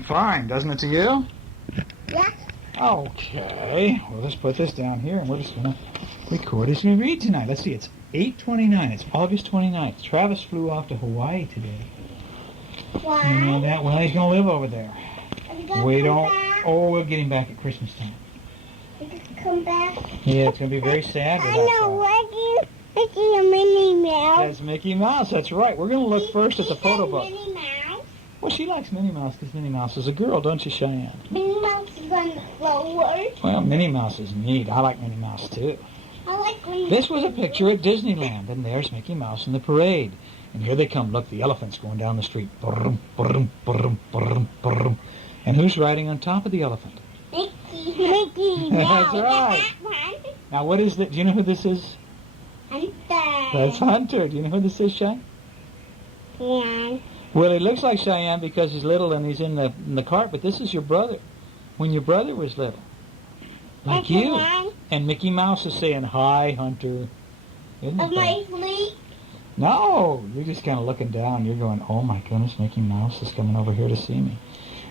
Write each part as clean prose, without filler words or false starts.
looking fine, doesn't it to you? Yeah. Okay, well, let's put this down here, and we're just going to record as we read tonight. Let's see, it's 8/29. It's August 29th. Travis flew off to Hawaii today. Why? You know that? Well, he's going to live over there. We don't... Back? Oh, we'll get him back at Christmas time. Come back. Yeah, it's going to be very sad. I know. What do you see a Minnie Mouse? That's Mickey Mouse. That's right. We're going to look first at the photo book. Minnie Mouse. Well, she likes Minnie Mouse because Minnie Mouse is a girl, don't you, Cheyenne? Minnie Mouse is on the floor. Well, Minnie Mouse is neat. I like Minnie Mouse, too. I like when This was a picture at Disneyland, and there's Mickey Mouse in the parade. And here they come. Look, the elephant's going down the street. Brrrum, brrrum, brrrum, brrrum, brrrum. And who's riding on top of the elephant? Mickey. That's right. Now, what is that? Do you know who this is? Hunter. That's Hunter. Do you know who this is, Cheyenne? Yeah. Well, he looks like Cheyenne because he's little and he's in the cart, but this is your brother. When your brother was little. Like That's you. Cheyenne. And Mickey Mouse is saying, "Hi, Hunter." Isn't Am it I funny? asleep? No, you're just kind of looking down. You're going, "Oh my goodness, Mickey Mouse is coming over here to see me."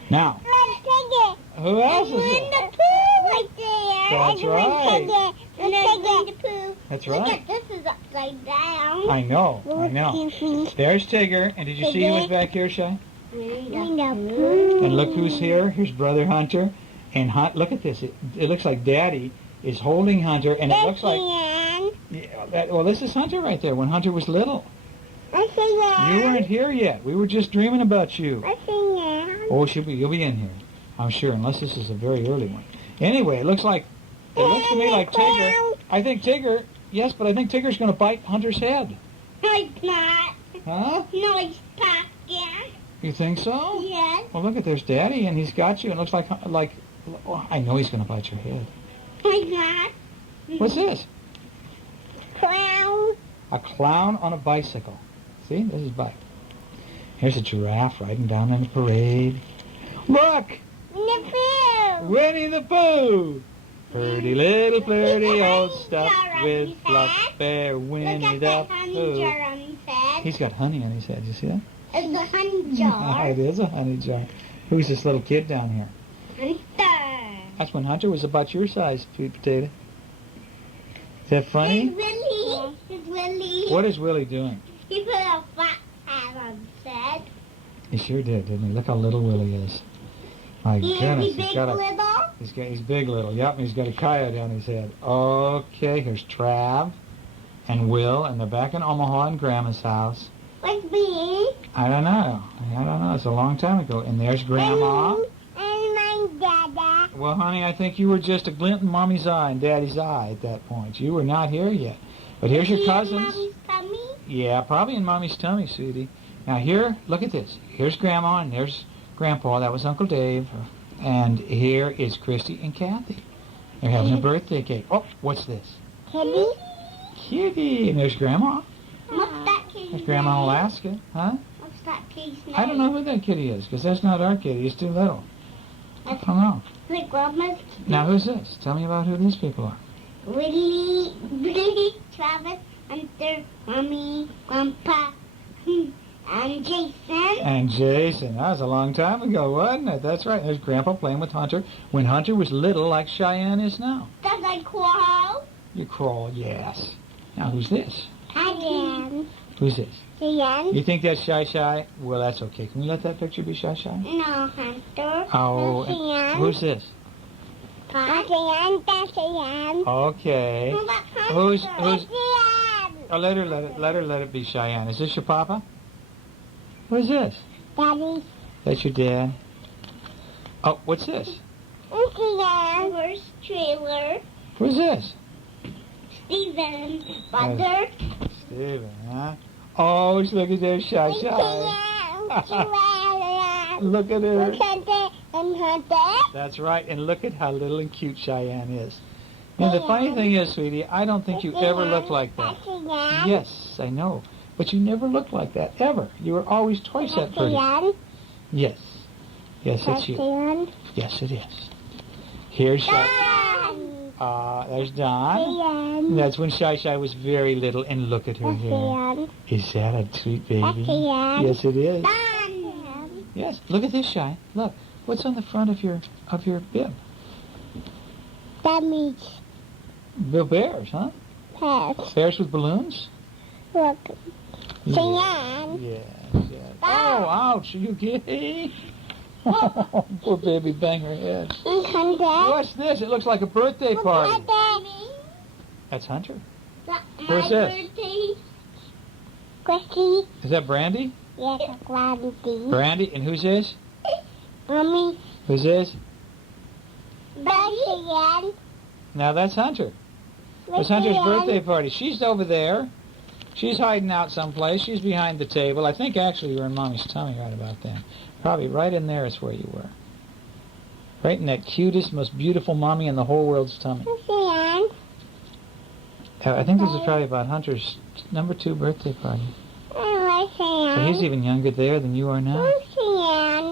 Now, Let's take it. who else is Winnie there? the Pooh right there. That's right. And there's Winnie the Pooh. That's Look right. at this is upside down. I know. There's Tigger, and did you see who was back here, Shay? Winnie the Pooh. And look who's here. Here's Brother Hunter. And look at this. It looks like Daddy is holding Hunter, and it looks like... Yeah, well, this is Hunter right there, when Hunter was little. You weren't here yet. We were just dreaming about you. Oh, you'll be in here, I'm sure, unless this is a very early one. Anyway, it looks to me like Tigger. I think Tigger, yes, but I think Tigger's going to bite Hunter's head. No, it's not. Huh? No, it's not. Yeah. You think so? Yes. Well, look, there's Daddy, and he's got you. It looks like oh, I know he's going to bite your head. No, it's not. What's this? Clown. A clown on a bicycle. See, this is bike. Here's a giraffe riding down in the parade. Look! Winnie the Pooh. Winnie the Pooh! Pretty little flirty old stuff with fluff-bear Winnie Look the at that honey Pooh. jar on his head. He's got honey on his head. You see that? It's a honey jar. It is a honey jar. Who's this little kid down here? Hunter. That's when Hunter was about your size, sweet potato. Is that funny? It's Willie. It's Willie. What is Willie doing? He put a flat hat on his head. He sure did, didn't he? Look how little Willie is. My goodness, He's big little. He's big little. Yep, and he's got a coyote on his head. Okay, here's Trav and Will, and they're back in Omaha in Grandma's house. What's me? I don't know. It's a long time ago. And there's Grandma. And my dada. Well, honey, I think you were just a glint in Mommy's eye and Daddy's eye at that point. You were not here yet. But here's your cousins. Mommy's tummy? Yeah, probably in Mommy's tummy, sweetie. Now here, look at this. Here's Grandma and there's Grandpa. That was Uncle Dave. And here is Christy and Kathy. They're having a birthday cake. Oh, what's this? Kitty? Kitty. And there's Grandma. What's that kitty's There's Grandma name? Alaska. Huh? What's that kitty's name? I don't know who that kitty is, because that's not our kitty. He's too little. I don't know. Like Grandma's kitty. Now, who's this? Tell me about who these people are. Willie, Travis, Hunter, Mommy, Grandpa, and Jason. And Jason. That was a long time ago, wasn't it? That's right. There's Grandpa playing with Hunter when Hunter was little like Cheyenne is now. Does I crawl? You crawl, yes. Now, who's this? Again. Who's this? Again. You think that's Shy? Well, that's okay. Can we let that picture be Shy? No, Hunter. Oh, Again. who's this? Again, that's again. Okay. No, that's Hunter. Who's- Again. Oh, let her be Cheyenne. Is this your papa? What is this? Daddy. That's your dad. Oh, what's this? Again. Where's Trailer? Who's this? Steven. Brother. Steven, huh? Oh, look at there, Shy. Look at her. And Hunter. That's right, and look at how little and cute Cheyenne is. And the funny thing is, sweetie, I don't think you ever looked like that. Yes, I know. But you never looked like that, ever. You were always twice that pretty. Yes. Yes, it's you. Yes, it is. Here's Shy. There's Don. That's when Shy was very little, and look at her hair. Is that a sweet baby? Yes, it is. Yes, look at this, Shy. Look What's on the front of your bib? That means Bears, huh? pets. Bears with balloons? Look. Yeah. Cyan. Yes, yes. Oh, ouch. Are you okay? Oh, poor baby banged her head. Hunter. What's this? It looks like a birthday party. Daddy. That's Hunter. Who's this? Birthday. Christy. Is that Brandy? Yes, it's Brandy. Brandy, and who's this? Mommy. Who's this? Daddy. Now that's Hunter. It's Hunter's birthday party. She's over there. She's hiding out someplace. She's behind the table. I think actually you were in Mommy's tummy right about then. Probably right in there is where you were. Right in that cutest, most beautiful Mommy in the whole world's tummy. I think this is probably about Hunter's number 2 birthday party. So he's even younger there than you are now.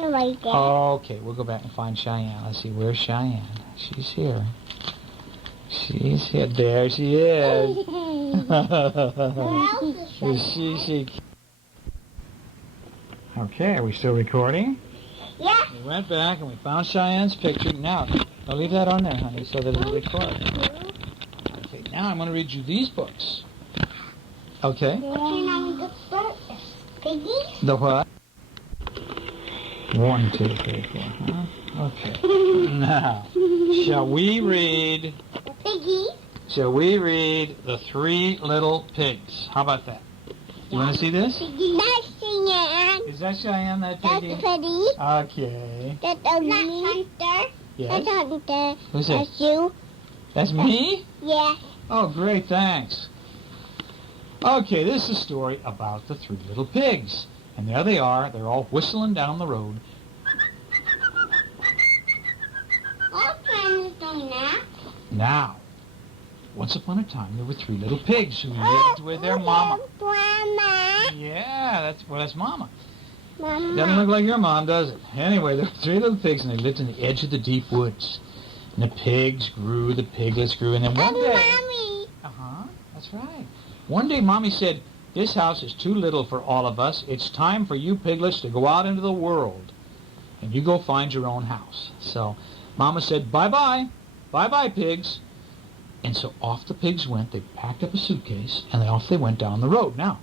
Right there. Okay, we'll go back and find Cheyenne. Let's see, where's Cheyenne? She's here. She's here. There she is. she. Okay, are we still recording? Yeah. We went back and we found Cheyenne's picture. Now, I'll leave that on there, honey, so that it'll record. Okay, now I'm going to read you these books. Okay? Piggy? The what? 1, 2, 3, 4, huh? Okay. Now, shall we read Piggy? The 3 Little Pigs? How about that? You want to see this? That's Cheyenne. Is that Cheyenne, that piggy? That's Pretty. Okay. That's Hunter. Yes? That's Hunter. Who's it? That's you. That's me? Yes. Oh, great, thanks. Okay, this is a story about the 3 little pigs. And there they are. They're all whistling down the road. What time is doing that? Now, once upon a time, there were 3 little pigs who lived with their mama. Mama. Yeah, that's Mama. Doesn't Mama. look like your mom, does it? Anyway, there were 3 little pigs, and they lived in the edge of the deep woods. And the pigs grew, the piglets grew, and then one day... Mommy. Uh-huh, that's right. One day, Mommy said, "This house is too little for all of us. It's time for you piglets to go out into the world. And you go find your own house." So Mama said, "Bye-bye. Bye-bye, pigs." And so off the pigs went. They packed up a suitcase, and off they went down the road. Now,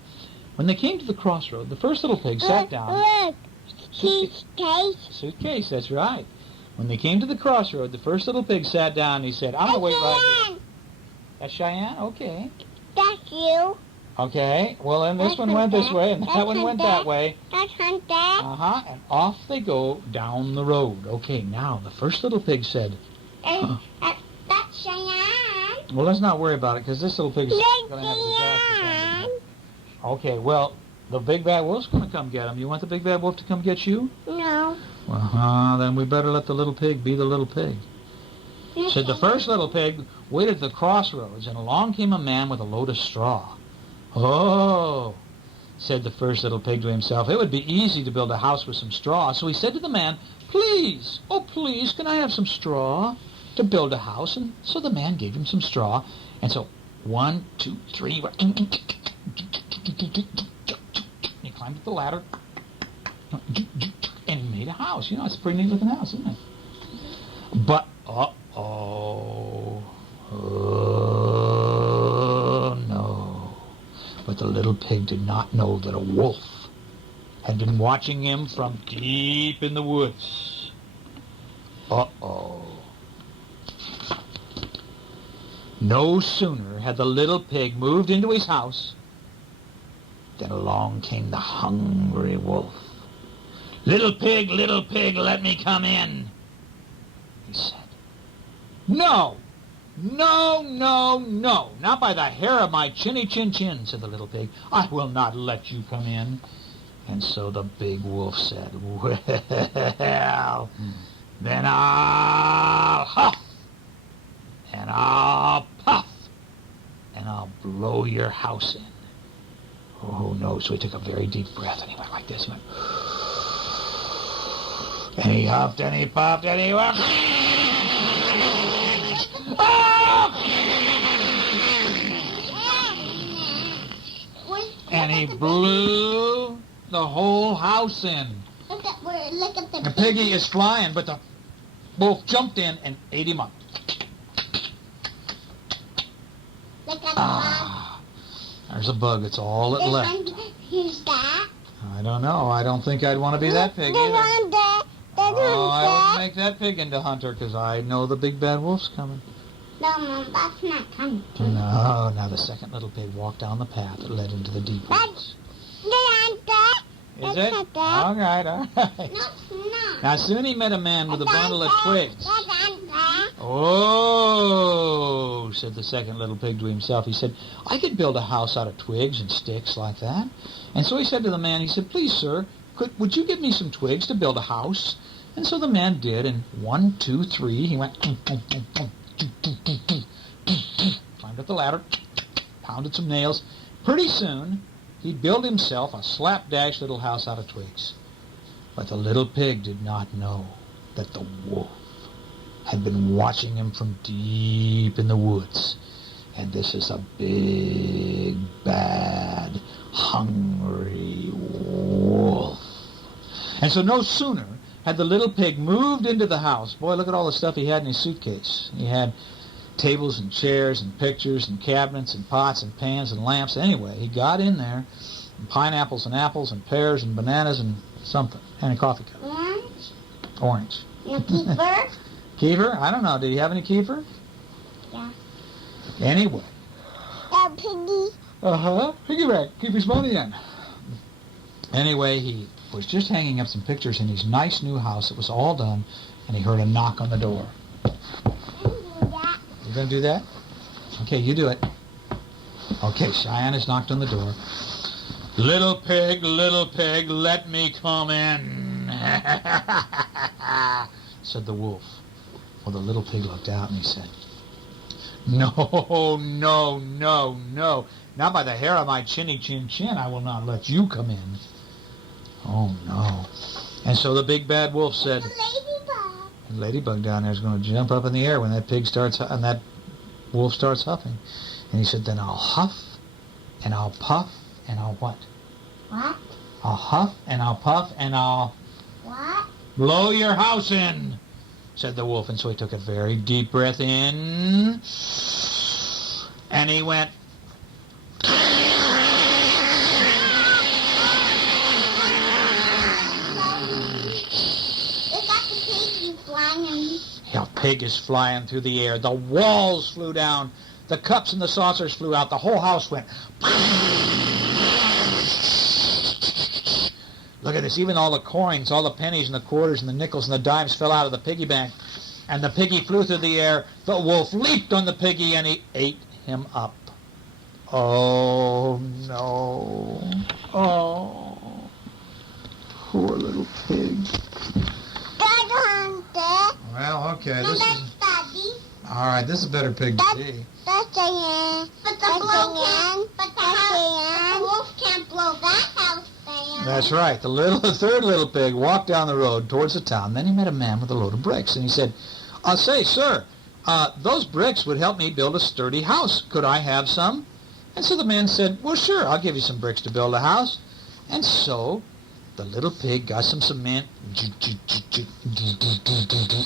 when they came to the crossroad, the first little pig sat down. Look. Cheesecake. Suitcase, that's right. When they came to the crossroad, the first little pig sat down, and he said, "I'm going to wait right here." That's Cheyenne? Okay. That's you. Okay, well then this one went this way, and that one went that way. That's Hunter. Uh-huh, and off they go down the road. Okay, now the first little pig said, And that's Cheyenne. well, let's not worry about it, because this little pig is That's going to have a disaster. Cheyenne. Okay, well, the big bad wolf's going to come get him. You want the big bad wolf to come get you? No. Uh-huh, then we better let the little pig be the little pig. Said the first little pig waited at the crossroads, and along came a man with a load of straw. "Oh," said the first little pig to himself, "it would be easy to build a house with some straw." So he said to the man, "Please, oh please, can I have some straw to build a house?" And so the man gave him some straw. And so 1, 2, 3, he climbed up the ladder and he made a house. You know, it's a pretty neat looking house, isn't it? But, oh no. But the little pig did not know that a wolf had been watching him from deep in the woods. Uh-oh. No sooner had the little pig moved into his house than along came the hungry wolf. Little pig, let me come in," he said. "No, no, no, no, not by the hair of my chinny chin chin," said the little pig. "I will not let you come in." And so the big wolf said, "Well, then I'll huff, and I'll puff, and I'll blow your house in." Oh, no. So he took a very deep breath, and he went like this. He went, and he huffed, and he puffed, and he went, and he blew the whole house in. Look at the The piggy is flying, but the wolf jumped in and ate him up. Look at the bug. Ah, there's a bug. It's all that left. Who's that? I don't know. I don't think I'd want to be that pig either. Oh, I wouldn't make that pig into hunter because I know the big bad wolf's coming. No, Mom, that's not coming. No, now the second little pig walked down the path that led into the deep woods. Is it? All right, all right. No, it's not. Now soon he met a man with a bundle of twigs. Oh, said the second little pig to himself. He said, I could build a house out of twigs and sticks like that. And so he said to the man, he said, please, sir, would you give me some twigs to build a house? And so the man did, and 1, 2, 3, he went, climbed up the ladder, pounded some nails. Pretty soon, he built himself a slapdash little house out of twigs. But the little pig did not know that the wolf had been watching him from deep in the woods. And this is a big, bad, hungry wolf. And so no sooner had the little pig moved into the house. Boy, look at all the stuff he had in his suitcase. He had tables and chairs and pictures and cabinets and pots and pans and lamps. Anyway, he got in there, and pineapples and apples and pears and bananas and something, and a coffee cup. Orange? Orange. No keeper? Kefir? I don't know. Did he have any kefir? Yeah. Anyway. Piggy. Uh-huh. Piggyback. Keep his money in. Anyway, he was just hanging up some pictures in his nice new house. It was all done, and he heard a knock on the door. You gonna do that? Okay, you do it. Okay, Cheyenne has knocked on the door. Little pig, let me come in, said the wolf. Well, the little pig looked out and he said, no, no, no, no. Not by the hair of my chinny chin chin, I will not let you come in. Oh, no. And so the big bad wolf said, Ladybug. the ladybug down there is going to jump up in the air when that pig starts, and that wolf starts huffing. And he said, then I'll huff, and I'll puff, and I'll what? What? I'll huff, and I'll puff, and I'll What? blow your house in, said the wolf. And so he took a very deep breath in, and he went, the pig is flying through the air. The walls flew down. The cups and the saucers flew out. The whole house went. Look at this. Even all the coins, all the pennies and the quarters and the nickels and the dimes fell out of the piggy bank. And the piggy flew through the air. The wolf leaped on the piggy and he ate him up. Oh, no. Oh, poor little pig. Well, okay. This is, all right, this is a better pig to see. But the wolf can't blow that house down. That's right. The third little pig walked down the road towards the town. Then he met a man with a load of bricks, and he said, say, sir, those bricks would help me build a sturdy house. Could I have some? And so the man said, well, sure, I'll give you some bricks to build a house. And so the little pig got some cement,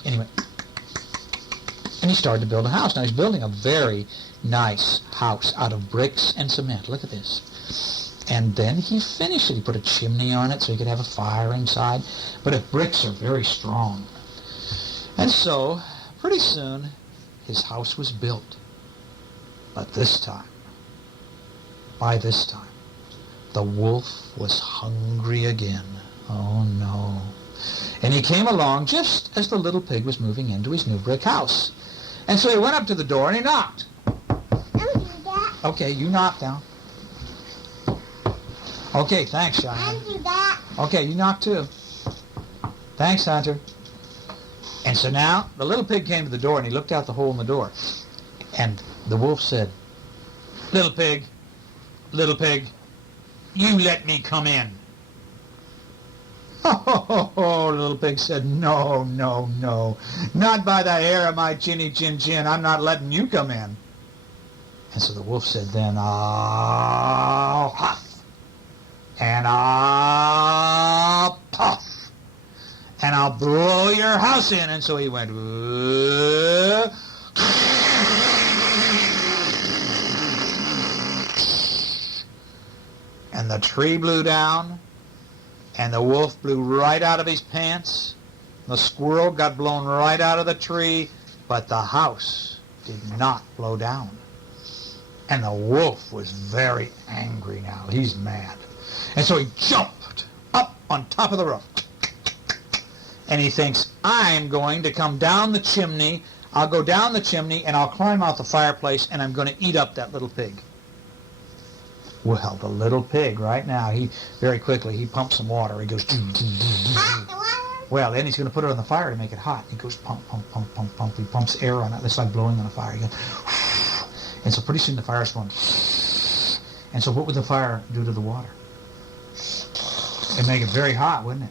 anyway, and he started to build a house. Now he's building a very nice house out of bricks and cement. Look at this. And then he finished it. He put a chimney on it so he could have a fire inside. But if bricks are very strong. And so, pretty soon, his house was built. But this time, by this time, the wolf was hungry again. Oh, no. And he came along just as the little pig was moving into his new brick house. And so he went up to the door and he knocked. Okay, you knock down. Okay, thanks, Cheyenne. Okay, you knock too. Thanks, Hunter. And so now, the little pig came to the door and he looked out the hole in the door. And the wolf said, little pig, you let me come in. Oh, little pig said, no, no, no. Not by the hair of my chinny chin chin. I'm not letting you come in. And so the wolf said, then I'll huff, and I'll puff, I'll blow your house in. And so he went, and the tree blew down, and the wolf blew right out of his pants. The squirrel got blown right out of the tree, but the house did not blow down. And the wolf was very angry now. He's mad. And so he jumped up on top of the roof. And he thinks, I'm going to come down the chimney. I'll go down the chimney and I'll climb out the fireplace and I'm going to eat up that little pig. Well, the little pig right now, he very quickly, he pumps some water. He goes, well, then he's going to put it on the fire to make it hot. He goes pump, pump, pump, pump, pump. He pumps air on it. It's like blowing on a fire. He goes, and so pretty soon the fire's going. And so what would the fire do to the water? It'd make it very hot, wouldn't it?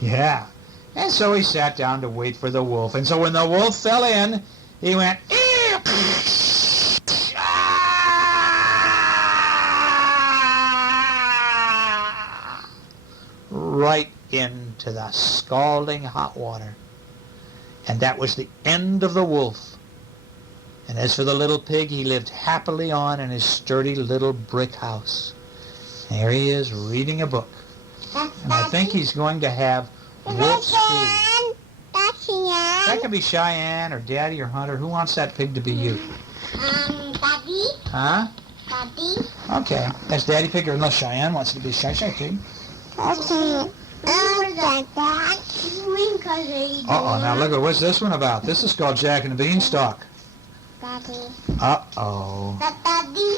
Yeah. And so he sat down to wait for the wolf. And so when the wolf fell in, he went, right into the scalding hot water. And that was the end of the wolf. And as for the little pig, he lived happily on in his sturdy little brick house. There he is reading a book. And I think he's going to have wolf's food. That could be Cheyenne or Daddy or Hunter. Who wants that pig to be you? Daddy. Huh? Daddy. Okay. That's Daddy Pig, or unless Cheyenne wants it to be Shy Pig. Okay. Uh-oh, now look at, what's this one about? This is called Jack and the Beanstalk. Daddy. Uh-oh. Daddy.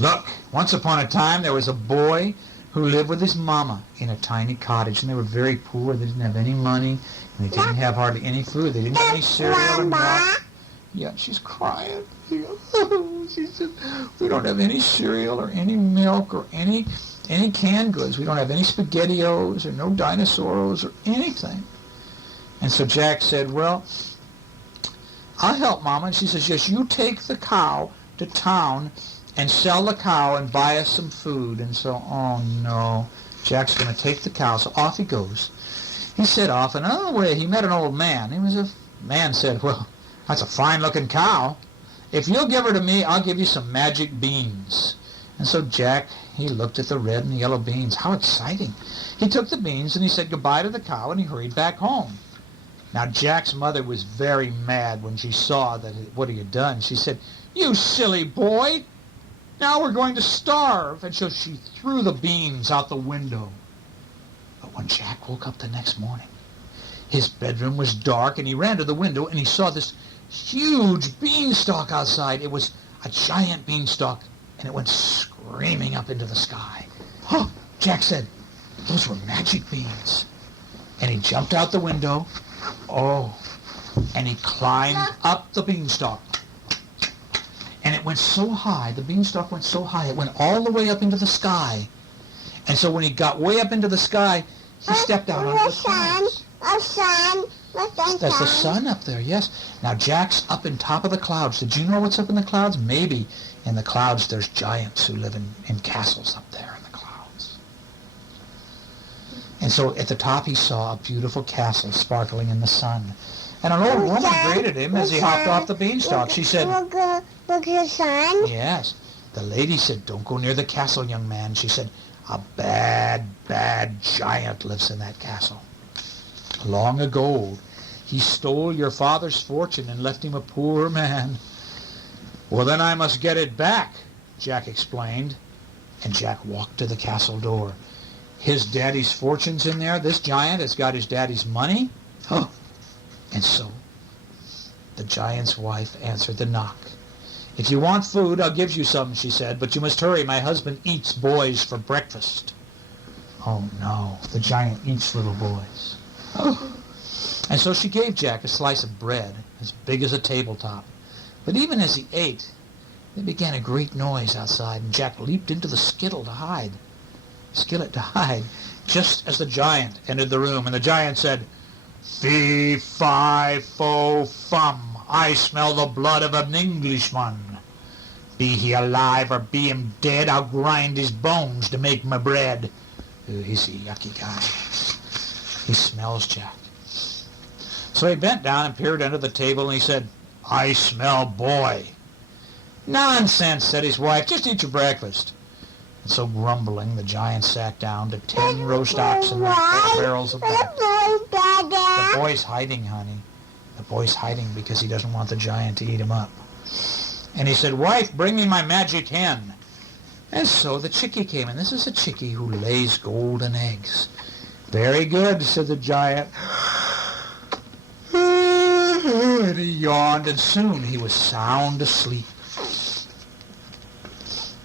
Look, once upon a time there was a boy who lived with his mama in a tiny cottage, and they were very poor. They didn't have any money, and they didn't have hardly any food. They didn't have any cereal or milk. Yeah, she's crying. She said, we don't have any cereal or any milk or any canned goods. We don't have any SpaghettiOs or no dinosaurs or anything. And so Jack said, well, I'll help Mama. And she says, yes, you take the cow to town and sell the cow and buy us some food. And so, oh no, Jack's going to take the cow. So off he goes. He set off, and on the way he met an old man. Man said, well, that's a fine-looking cow. If you'll give her to me, I'll give you some magic beans. And so Jack, he looked at the red and the yellow beans. How exciting. He took the beans and he said goodbye to the cow and he hurried back home. Now Jack's mother was very mad when she saw what he had done. She said, you silly boy, now we're going to starve. And so she threw the beans out the window. But when Jack woke up the next morning, his bedroom was dark and he ran to the window and he saw this huge beanstalk outside. It was a giant beanstalk, and it went screaming up into the sky. Oh, Jack said, those were magic beans. And he jumped out the window. Oh, and he climbed up the beanstalk. And it went so high, the beanstalk went so high, it went all the way up into the sky. And so when he got way up into the sky, he stepped out onto the clouds. That's the sun up there, yes. Now Jack's up in top of the clouds. Did you know what's up in the clouds? Maybe in the clouds there's giants who live in castles up there in the clouds. And so at the top he saw a beautiful castle sparkling in the sun. And an old woman greeted him as he hopped off the beanstalk. She said, Look your son. yes. The lady said, don't go near the castle, young man. She said, a bad, bad giant lives in that castle. Long ago, he stole your father's fortune and left him a poor man. Well, then I must get it back, Jack explained. And Jack walked to the castle door. His daddy's fortune's in there. This giant has got his daddy's money. Oh. And so the giant's wife answered the knock. If you want food, I'll give you some, she said, but you must hurry. My husband eats boys for breakfast. Oh, no, the giant eats little boys. Oh. And so she gave Jack a slice of bread as big as a tabletop. But even as he ate, there began a great noise outside, and Jack leaped into the skillet to hide, just as the giant entered the room. And the giant said, Fee, fi, fo, fum, I smell the blood of an Englishman. Be he alive or be him dead, I'll grind his bones to make my bread. He's a yucky guy. He smells Jack. So he bent down and peered under the table and he said, "I smell boy." "Nonsense," said his wife. "Just eat your breakfast." And so grumbling, the giant sat down to 10 roast oxen and 4 barrels of butter. The boy's hiding, honey. The boy's hiding because he doesn't want the giant to eat him up. And he said, "Wife, bring me my magic hen." And so the chickie came, and this is a chickie who lays golden eggs. "Very good," said the giant. And he yawned, and soon he was sound asleep.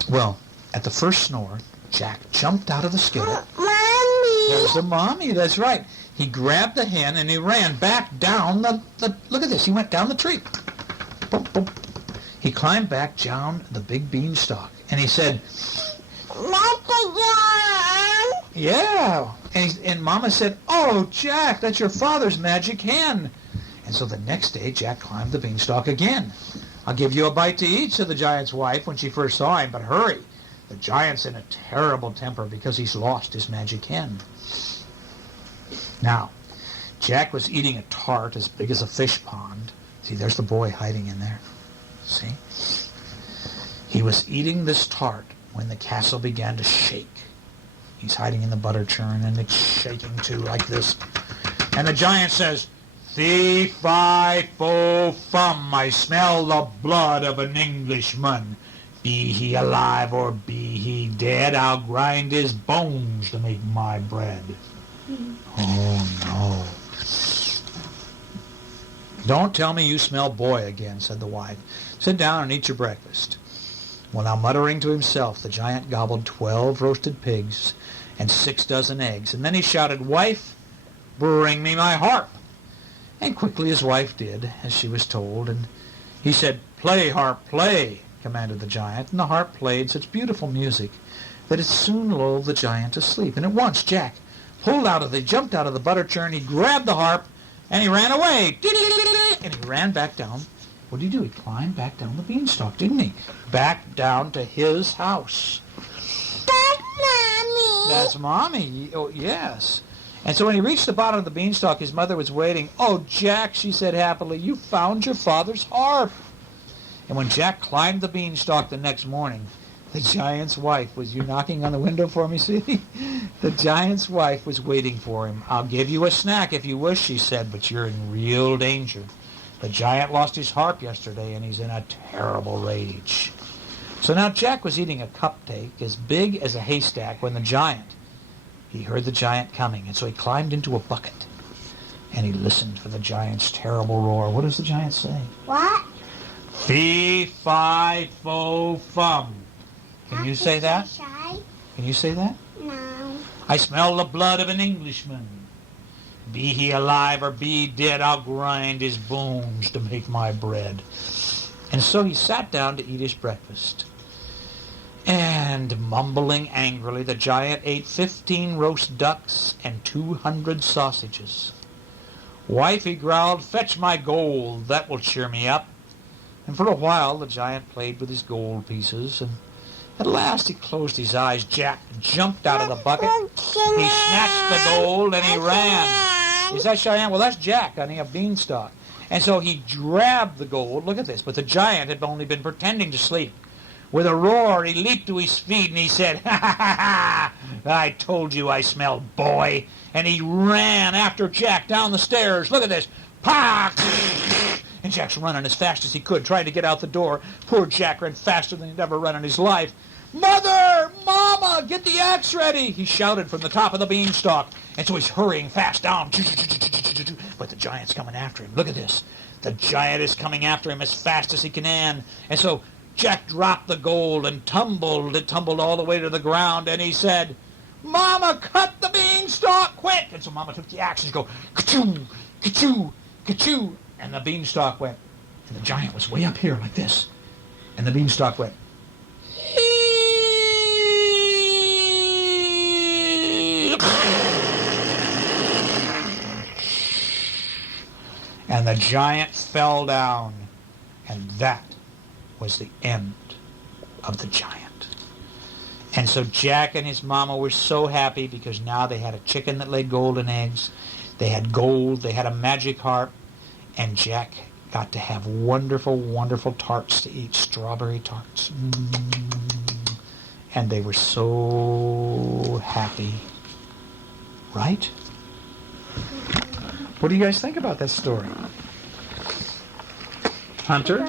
Well, at the first snore, Jack jumped out of the skillet. Mommy! There's the mommy, that's right. He grabbed the hen and he ran back down the look at this, he went down the tree. Boom, boom. He climbed back down the big beanstalk and he said, Not again! "Yeah." And Mama said, "Oh, Jack, that's your father's magic hen." And so the next day, Jack climbed the beanstalk again. "I'll give you a bite to eat," said the giant's wife when she first saw him, "but hurry. The giant's in a terrible temper because he's lost his magic hen." Now, Jack was eating a tart as big as a fish pond. See, there's the boy hiding in there. See? He was eating this tart when the castle began to shake. He's hiding in the butter churn and it's shaking too, like this. And the giant says, "Fee, fi, fo, fum, I smell the blood of an Englishman. Be he alive or be he dead, I'll grind his bones to make my bread." Oh, no. "Don't tell me you smell boy again," said the wife. "Sit down and eat your breakfast." Well, now muttering to himself, the giant gobbled 12 roasted pigs and 6 dozen eggs, and then he shouted, "Wife, bring me my harp." And quickly his wife did as she was told, and he said, "Play, harp, play," commanded the giant, and the harp played such beautiful music that it soon lulled the giant to sleep. And at once Jack jumped out of the butter churn, he grabbed the harp, and he ran away. And he ran back down. What did he do? He climbed back down the beanstalk, didn't he? Back down to his house. That's Mommy! That's Mommy. Oh, yes. And so when he reached the bottom of the beanstalk, his mother was waiting. "Oh, Jack," she said happily, "you found your father's harp." And when Jack climbed the beanstalk the next morning, the giant's wife was, "You knocking on the window for me, see?" The giant's wife was waiting for him. "I'll give you a snack if you wish," she said, "but you're in real danger. The giant lost his harp yesterday, and he's in a terrible rage." So now Jack was eating a cupcake as big as a haystack when he heard the giant coming, and so he climbed into a bucket, and he listened for the giant's terrible roar. What does the giant say? What? "Fee, fi, fo, fum." Can you say that? Shy? Can you say that? No. "I smell the blood of an Englishman. Be he alive or be dead, I'll grind his bones to make my bread." And so he sat down to eat his breakfast. And mumbling angrily, the giant ate 15 roast ducks and 200 sausages. "Wife," he growled, "fetch my gold. That will cheer me up." And for a while the giant played with his gold pieces, and at last he closed his eyes. Jack jumped out of the bucket. He snatched the gold and he ran. Is that Cheyenne? Well, that's Jack, honey, a beanstalk. And so he grabbed the gold. Look at this. But the giant had only been pretending to sleep. With a roar, he leaped to his feet and he said, "Ha, ha, ha, ha! I told you I smelled boy." And he ran after Jack down the stairs. Look at this. Pah! And Jack's running as fast as he could, trying to get out the door. Poor Jack ran faster than he'd ever run in his life. "Mother! Mama! Get the axe ready!" he shouted from the top of the beanstalk. And so he's hurrying fast down. But the giant's coming after him. Look at this. The giant is coming after him as fast as he can. And so Jack dropped the gold and tumbled. It tumbled all the way to the ground. And he said, "Mama, cut the beanstalk quick!" And so Mama took the axe and go, ka-choo, ka-choo, ka-choo. And the beanstalk went. And the giant was way up here like this. And the beanstalk went. And the giant fell down. And that was the end of the giant. And so Jack and his mama were so happy because now they had a chicken that laid golden eggs. They had gold. They had a magic harp. And Jack got to have wonderful, wonderful tarts to eat, strawberry tarts. And they were so happy. Right? What do you guys think about that story? Hunter?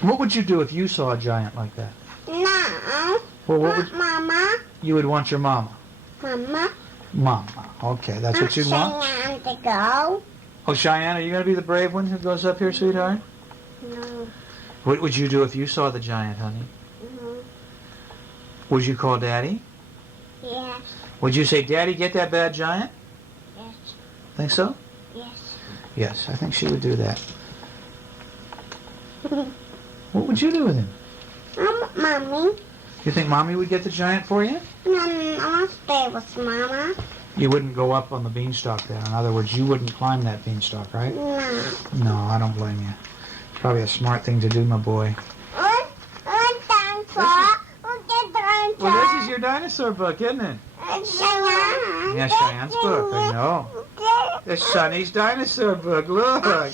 What would you do if you saw a giant like that? No. Well, what would Mama. you would want your mama? Mama. Mama. Okay, that's what you'd want? Cheyenne to go. Oh, Cheyenne, are you going to be the brave one who goes up here, sweetheart? No. What would you do if you saw the giant, honey? No. Would you call Daddy? Yes. Would you say, Daddy, get that bad giant? Yes. Think so? Yes. Yes, I think she would do that. What would you do with him? Mommy. You think Mommy would get the giant for you? No, I want to stay with Mama. You wouldn't go up on the beanstalk then. In other words, you wouldn't climb that beanstalk, right? No. No, I don't blame you. It's probably a smart thing to do, my boy. What dinosaur? Well, this is your dinosaur book, isn't it? Cheyenne. Yeah, Cheyenne's book, I know. It's Sonny's dinosaur book, look. Yeah,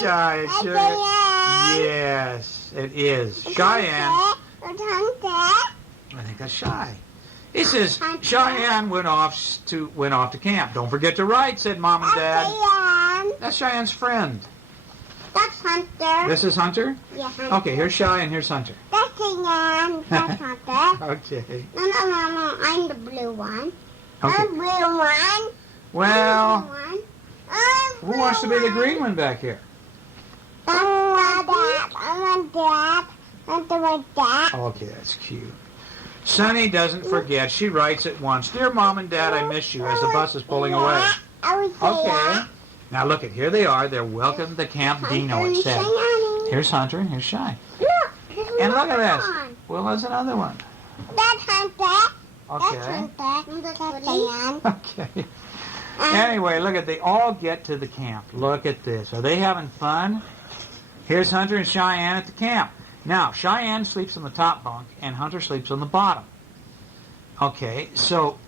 Shy. It sure is. Yes, it is. Cheyenne. I think that's Shy. It says Cheyenne went off to camp. Don't forget to write, said Mom and Dad. That's Cheyenne's friend. That's Hunter. This is Hunter? Yeah, Hunter. Okay, here's Shy and here's Hunter. That's Cheyenne. That's Hunter. Okay. No. I'm the blue one. Okay. I'm the blue one. Well, I'm who wants to be the green one back here? I'm Dad. Okay, that's cute. Sonny doesn't forget. She writes it once. Dear Mom and Dad, I miss you as the bus is pulling away. Okay. Now look at, here they are. They're welcome to Camp Dino, it said. Here's Hunter and here's Shy. And look at this. Well, there's another one. That's Hunter. Okay. That's Hunter. Okay. Anyway, look at, they all get to the camp. Look at this. Are they having fun? Here's Hunter and Cheyenne at the camp. Now, Cheyenne sleeps on the top bunk, and Hunter sleeps on the bottom. Okay, so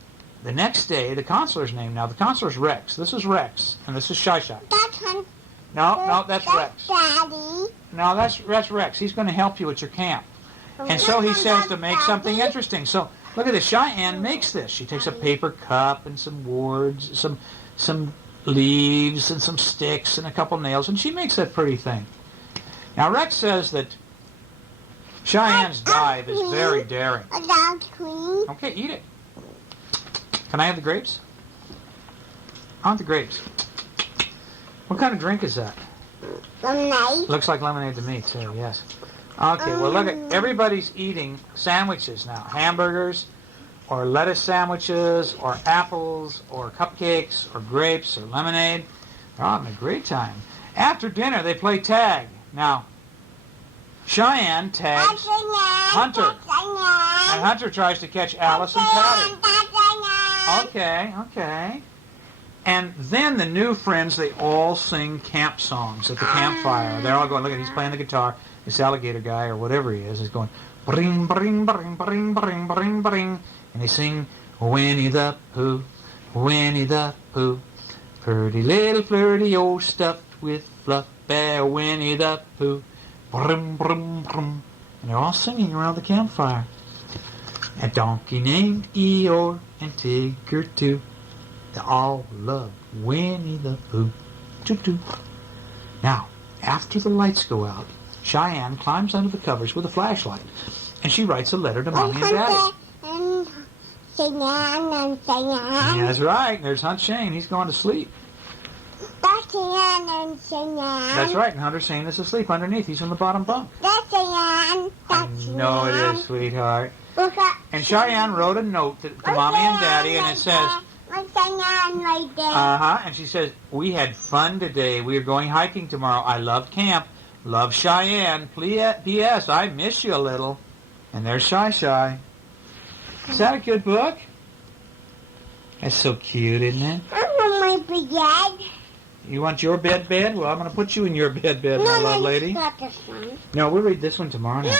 the next day, the counselor's name now, the counselor's Rex. This is Rex, and this is Shy. That's Hunter. No, that's Rex. Daddy. No, that's Rex. He's going to help you at your camp. And so he says to make something interesting. So look at this. Cheyenne makes this. She takes a paper cup and some boards, some leaves and some sticks and a couple nails, and she makes that pretty thing. Now Rex says that Cheyenne's dive is very daring. A dog queen. Okay, eat it. Can I have the grapes? I want the grapes. What kind of drink is that? Lemonade. Looks like lemonade to me, too, yes. Okay, well, look at, everybody's eating sandwiches now. Hamburgers, or lettuce sandwiches, or apples, or cupcakes, or grapes, or lemonade. They're all having a great time. After dinner, they play tag. Now, Cheyenne tags Hunter. And Hunter tries to catch Alice and Patty. Okay. And then the new friends, they all sing camp songs at the campfire. They're all going, look at, he's playing the guitar. This alligator guy, or whatever he is going, bring, bring, bring, bring, bring, bring, bring. And they sing, Winnie the Pooh, Winnie the Pooh. Pretty little flirty old stuffed with fluff bear, Winnie the Pooh. Brum, brum, brum. And they're all singing around the campfire. A donkey named Eeyore and Tigger too. They all love Winnie the Pooh. Toot-toot. Now, after the lights go out, Cheyenne climbs under the covers with a flashlight, and she writes a letter to Mommy and Daddy. And Cheyenne. Yeah, that's right. There's Hunt Shane. He's going to sleep. That's Cheyenne and Cheyenne. That's right. And Hunter's Shane is asleep underneath. He's on the bottom bunk. That's Cheyenne. That's No, it Cheyenne. is, sweetheart. Look at And Cheyenne wrote a note to Mommy and Daddy, and it says, Cheyenne right there. and she says, we had fun today. We are going hiking tomorrow. I loved camp. Love Cheyenne. P.S. I miss you a little. And there's Shy. Is that a good book? That's so cute, isn't it? I want my bed. You want your bed? Well, I'm going to put you in your bed, my love lady. Got this one. No, we'll read this one tomorrow night.